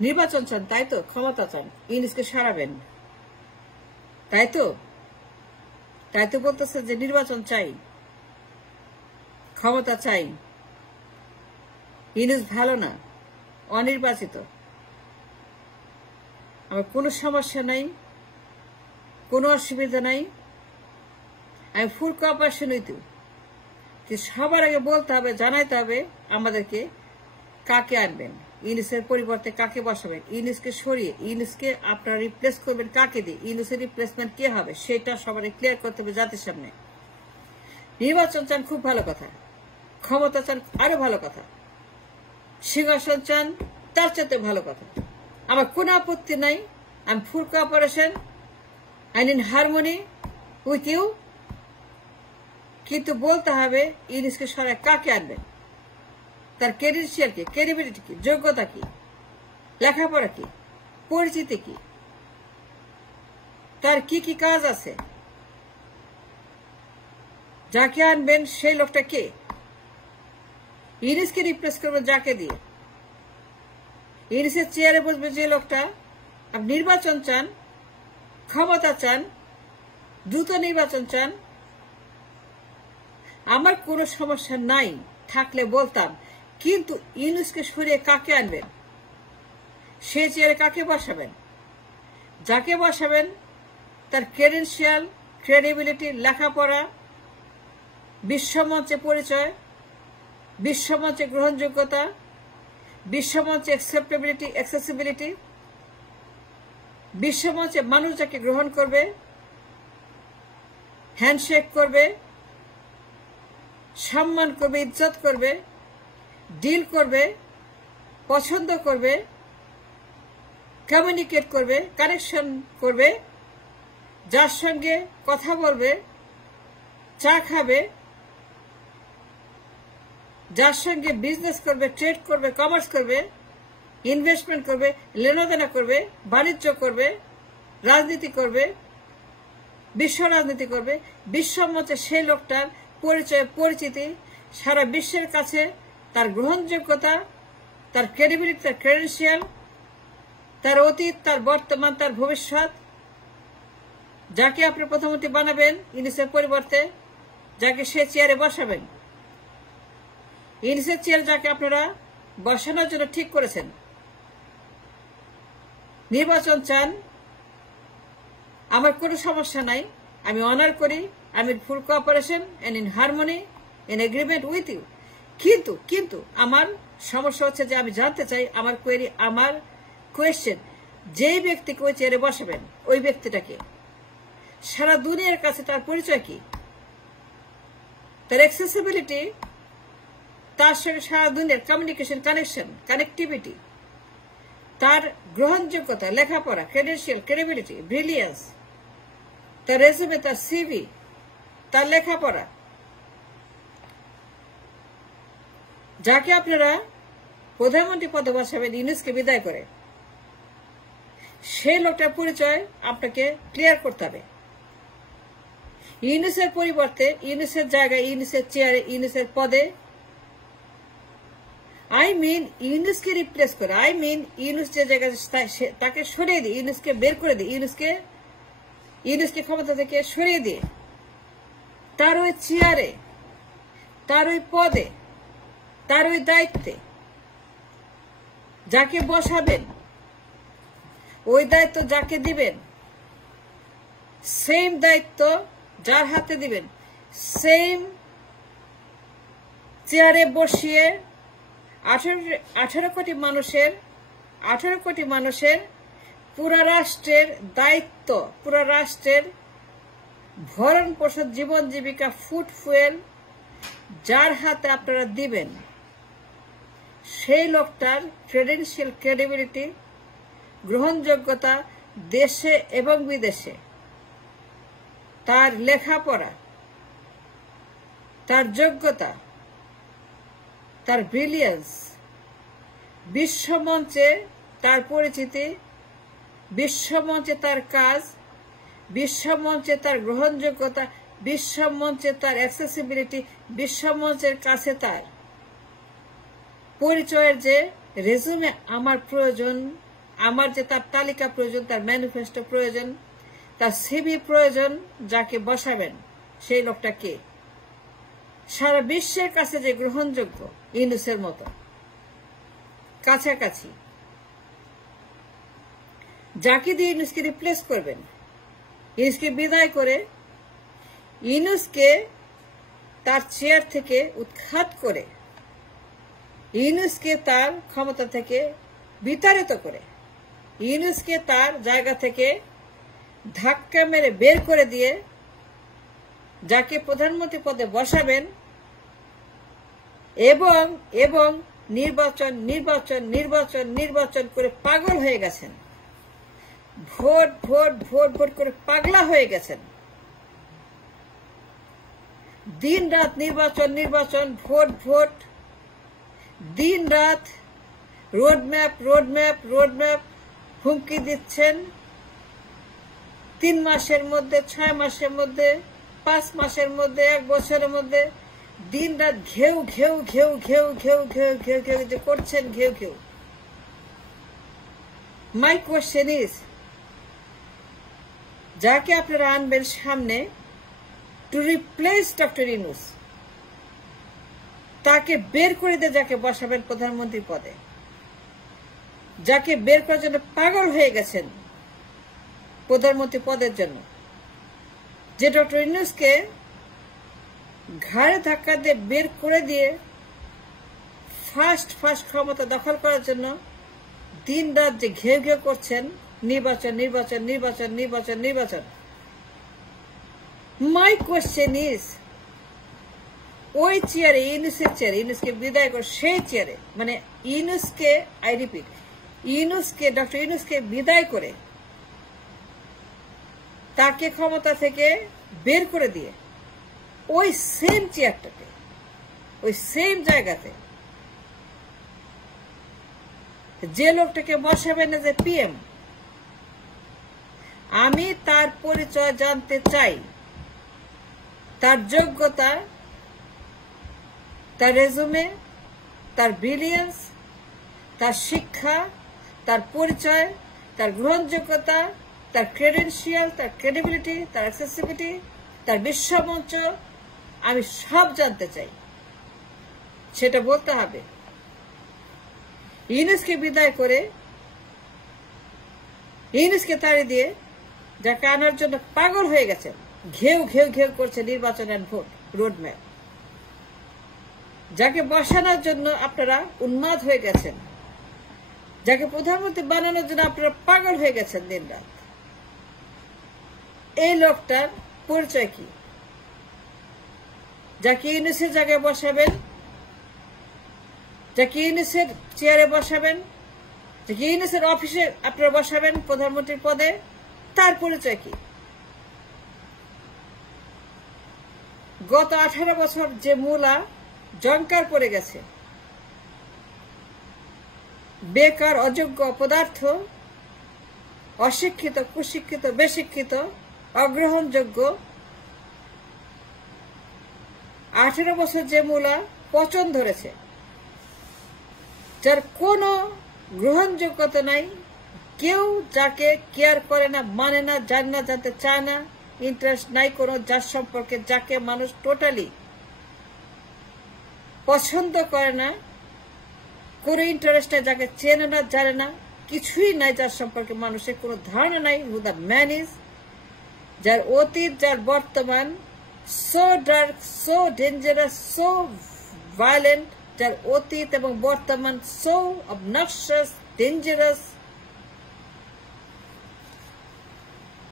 নির্বাচন চান, তাই তো? ক্ষমতা চান, ইউনূসকে সরাবেন, তাই তো? তাই তো বলতেছে যে নির্বাচন চাই, ক্ষমতা চাই। ইউনূস ভালো না, অনির্বাচিত। আমার কোনো সমস্যা নাই, কোনো অসুবিধা নাই। আমি ফুল কোঅপারেশন উইথ ইউ। সবার আগে বলতে হবে, জানাইতে হবে আমাদেরকে কাকে আনবেন, ইউনূসের পরিবর্তে কাকে বসাবেন, ইউনূসকে সরিয়ে ইউনূসকে আপনারা রিপ্লেস করবেন কাকে দিয়ে, ইউনূসের রিপ্লেসমেন্ট কে হবে সেটা সবাই ক্লিয়ার করতে হবে জাতির সামনে। নির্বাচন চান, খুব ভালো কথা। ক্ষমতা চান, আরো ভালো কথা। সিংহাসন চান, তার চাইতে ভালো কথা। আমার কোনো আপত্তি নাই। আমি full cooperation, I in harmony with you. কিন্তু বলতে হবে ইউনূসকে সরায় কাকে আনবেন, তার ক্রেডেনশিয়াল কি, ক্রেডিবিলিটি কি, যোগ্যতা কি, লেখাপড়া কি, পরিচিতি কি, তার কি কি কাজ আছে, যাকে আনবেন সেই লোকটা কে, ইউনূসকে রিপ্লেস করবেন যাকে দিয়ে, ইউনূসের চেয়ারে বসবে যে লোকটা। আপনি নির্বাচন চান, ক্ষমতা চান, দ্রুত নির্বাচন চান, আমার কোনো সমস্যা নাই, থাকলে বলতাম। কিন্তু ইউনূসকে সরিয়ে কাকে আনবেন, সে চেয়ারে কাকে বসাবেন, যাকে বসাবেন তার ক্রেডেনশিয়াল, ক্রেডিবিলিটি, লেখাপড়া, বিশ্বমঞ্চে পরিচয়, বিশ্বমঞ্চে গ্রহণযোগ্যতা, বিশ্বমঞ্চে অ্যাকসেপ্টেবিলিটি, অ্যাক্সেসিবিলিটি, বিশ্বমঞ্চে মানুষ যাকে গ্রহণ করবে, হ্যান্ডশেক করবে, সম্মান করবে, ইজ্জত করবে, ডিল করবে, পছন্দ করবে, কমিউনিকেট করবে, কানেকশন করবে, যার সঙ্গে কথা বলবে, চা খাবে, যার সঙ্গে বিজনেস করবে, ট্রেড করবে, কমার্স করবে, ইনভেস্টমেন্ট করবে, লেনাদেনা করবে, বাণিজ্য করবে, রাজনীতি করবে, বিশ্ব রাজনীতি করবে, বিশ্বমঞ্চে সেই লোকটার পরিচয়, পরিচিতি, সারা বিশ্বের কাছে তার গ্রহণযোগ্যতা, তার ক্রেডিবিলিটি, তার ক্রেডেনশিয়াল, তার অতীত, তার বর্তমান, তার ভবিষ্যৎ, যাকে আপনি প্রধানমন্ত্রী বানাবেন ইউনূসের পরিবর্তে, যাকে সে চেয়ারে বসাবেন, ইউনূসের চেয়ারে যাকে আপনারা বসানোর জন্য ঠিক করেছেন। নির্বাচন চান, আমার কোনো সমস্যা নাই, আমি অনার করি, আমি full cooperation and in harmony, in agreement with you. কিন্তু আমার সমস্যা হচ্ছে যে আমি জানতে চাই, আমার কোয়েরি, আমার কোয়েশ্চেন, যেই ব্যক্তিকে ওই চেয়ারে বসাবেন ওই ব্যক্তিটাকে, সারা দুনিয়ার কাছে তার পরিচয় কি, তার অ্যাক্সেসিবিলিটি, তার সঙ্গে সারা দুনিয়ার কমিউনিকেশন, কানেকশন, কানেক্টিভিটি, তার গ্রহণযোগ্যতা, লেখাপড়া, ক্রেডেনশিয়াল, ক্রেডিবিলিটি, ব্রিলিয়েন্স, তার রেজুমে, তার সিভি, তার লেখাপড়া, যাকে আপনারা প্রধানমন্ত্রী পদে বসাবেন ইউনূসকে বিদায় করে, সেই লোকটার পরিচয় আপনাকে ক্লিয়ার করতে হবে। ইউনূসের পরিবর্তে, ইউনূসের জায়গায়, ইউনূসের চেয়ারে, ইউনূসের পদে, আই মিন ইউনূসকে রিপ্লেস করে, আই মিন ইউনূস যে জায়গায় তাকে সরিয়ে দিয়ে, ইউনূসকে বের করে দিয়ে, ইউনূসকে ক্ষমতা থেকে সরিয়ে দিয়ে, তার ওই চেয়ারে, তার ওই পদে, তার ওই দায়িত্বে যাকে বসাবেন, ওই দায়িত্ব যাকে দিবেন, সেম দায়িত্ব যার হাতে দিবেন, সেম চেয়ারে বসিয়ে 18 কোটি মানুষের পুরা রাষ্ট্রের দায়িত্ব, পুরা রাষ্ট্রের ভরণ পোষণ, জীবন জীবিকা, ফুড ফুয়েল যার হাতে আপনারা দিবেন, সেই লোকটার ক্রেডেনশিয়াল, ক্রেডিবিলিটি, গ্রহণযোগ্যতা দেশে এবং বিদেশে, তার লেখাপড়া, তার যোগ্যতা, তার ব্রিলিয়েন্স, বিশ্বমঞ্চে তার পরিচিতি, বিশ্বমঞ্চে তার কাজ, বিশ্বমঞ্চে তার গ্রহণযোগ্যতা, বিশ্বমঞ্চে তার অ্যাক্সেসিবিলিটি, বিশ্বমঞ্চের কাছে তার পরিচয়ের যে রেজুমে আমার প্রয়োজন আমার যে তার তালিকা প্রয়োজন, তার ম্যানিফেস্টো প্রয়োজন, তার সিভি প্রয়োজন, যাকে বসাবেন সেই লোকটা কে? সারা বিশ্বের কাছে যে গ্রহণযোগ্য, ইউনূসের মতো কাছাকাছি, যাকে দিয়ে ইউনূসকে রিপ্লেস করবেন, ইউনূসকে বিদায় করে ইউনূসকে তার চেয়ার থেকে উৎখাত করে, ইউনূসকে তার ক্ষমতা থেকে বিতাড়িত করে, ইউনূসকে তার জায়গা থেকে ধাক্কা মেরে বের করে দিয়ে যাকে প্রধানমন্ত্রী পদে বসাবেন এবং এবং নির্বাচন নির্বাচন নির্বাচন নির্বাচন করে পাগল হয়ে গেছেন, ভোট ভোট ভোট ভোট করে পাগলা হয়ে গেছেন, দিন রাত নির্বাচন নির্বাচন, ভোট ভোট, দিন রাত রোডম্যাপ রোডম্যাপ রোডম্যাপ হুমকি দিচ্ছেন। 3 মাসের মধ্যে, 6 মাসের মধ্যে, 5 মাসের মধ্যে, 1 বছরের মধ্যে দিন রাত ঘেউ ঘেউ ঘেউ ঘেউ ঘেউ ঘেউ ঘেউ ঘেউ যে করছেন, ঘেউ ঘেউ। মাই কোয়েশ্চেন ইজ, যাকে আপনারা আনবেন সামনে টু রিপ্লেস ডক্টর ইউনূস, তাকে বের করে দিয়ে যাকে বসাবেন প্রধানমন্ত্রী পদে, যাকে বের করার জন্য পাগল হয়ে গেছেন প্রধানমন্ত্রী পদের জন্য, যে ডক্টর ইউনূসকে ঘাড়ে ধাক্কা দিয়ে বের করে দিয়ে ফার্স্ট ক্ষমতা দখল করার জন্য দিন রাত যে ঘেউ ঘেউ করছেন, নির্বাচন নির্বাচন নির্বাচন নির্বাচন নির্বাচন। মাই কোয়েশ্চেন ইজ, ওই চেয়ারে, ইউনূসের চেয়ারে, ইউনূসকে বিদায় করে সেই চেয়ারে, মানে ইউনূসকে, আই রিপিট, ইউনূসকে, ডক্টর ইউনূসকে বিদায় করে তাকে ক্ষমতা থেকে বের করে দিয়ে ওই সেম চেয়ারটাতে, ওই সেম জায়গাতে যে লোকটাকে বসাবেন যে পিএম, আমি তার পরিচয় জানতে চাই, তার যোগ্যতা, তার রেজুমে, তার ব্রিলিয়েন্স, তার শিক্ষা, তার পরিচয়, তার গ্রহণযোগ্যতা, তার ক্রেডেন্সিয়াল, তার ক্রেডিবিলিটি, তার অ্যাক্সেসিবিলিটি, তার বিশ্বমঞ্চ, আমি সব জানতে চাই। সেটা বলতে হবে। ইউনূসকে বিদায় করে, ইউনূসকে তাড়িয়ে দিয়ে যাকে আনার জন্য পাগল হয়ে গেছেন, ঘেউ ঘেউ ঘেউ করছে নির্বাচন অ্যান্ড ভোট রোডম্যাপ, যাকে বসানোর জন্য আপনারা উন্মাদ হয়ে গেছেন, যাকে প্রধানমন্ত্রী বানানোর জন্য আপনারা পাগল হয়ে গেছেন দিন রাত, এই লোকটার পরিচয় কি? যাকে ইউনূসের জায়গায় বসাবেন, যাকে ইউনূসের চেয়ারে বসাবেন, যাকে ইউনূসের অফিসে আপনারা বসাবেন প্রধানমন্ত্রীর পদে, তার পরিচয় কি? গত 18 বছর যে মূলা জঙ্কার পড়ে গেছে, বেকার, অযোগ্য, অপদার্থ, অশিক্ষিত, কুশিক্ষিত, বেশিক্ষিত, অগ্রহণযোগ্য, 18 বছর যে মূলা পচন ধরেছে, যার কোনো গ্রহণযোগ্যতা নাই, কেউ যাকে কেয়ার করে না, মানে না, জানে না, জানতে চায় না, ইন্টারেস্ট নাই কোনো, যার সম্পর্কে, যাকে মানুষ টোটালি পছন্দ করে না, কোনো ইন্টারেস্ট নাই, যাকে চেনে না, জানে না, কিছুই নাই, যার সম্পর্কে মানুষের কোনো ধারণা নাই, হু দ্য ম্যান ইজ, যার অতীত, যার বর্তমান so dark, so dangerous, so violent, যার অতীত এবং বর্তমান সো অবনক্সিয়াস, ডেঞ্জারাস,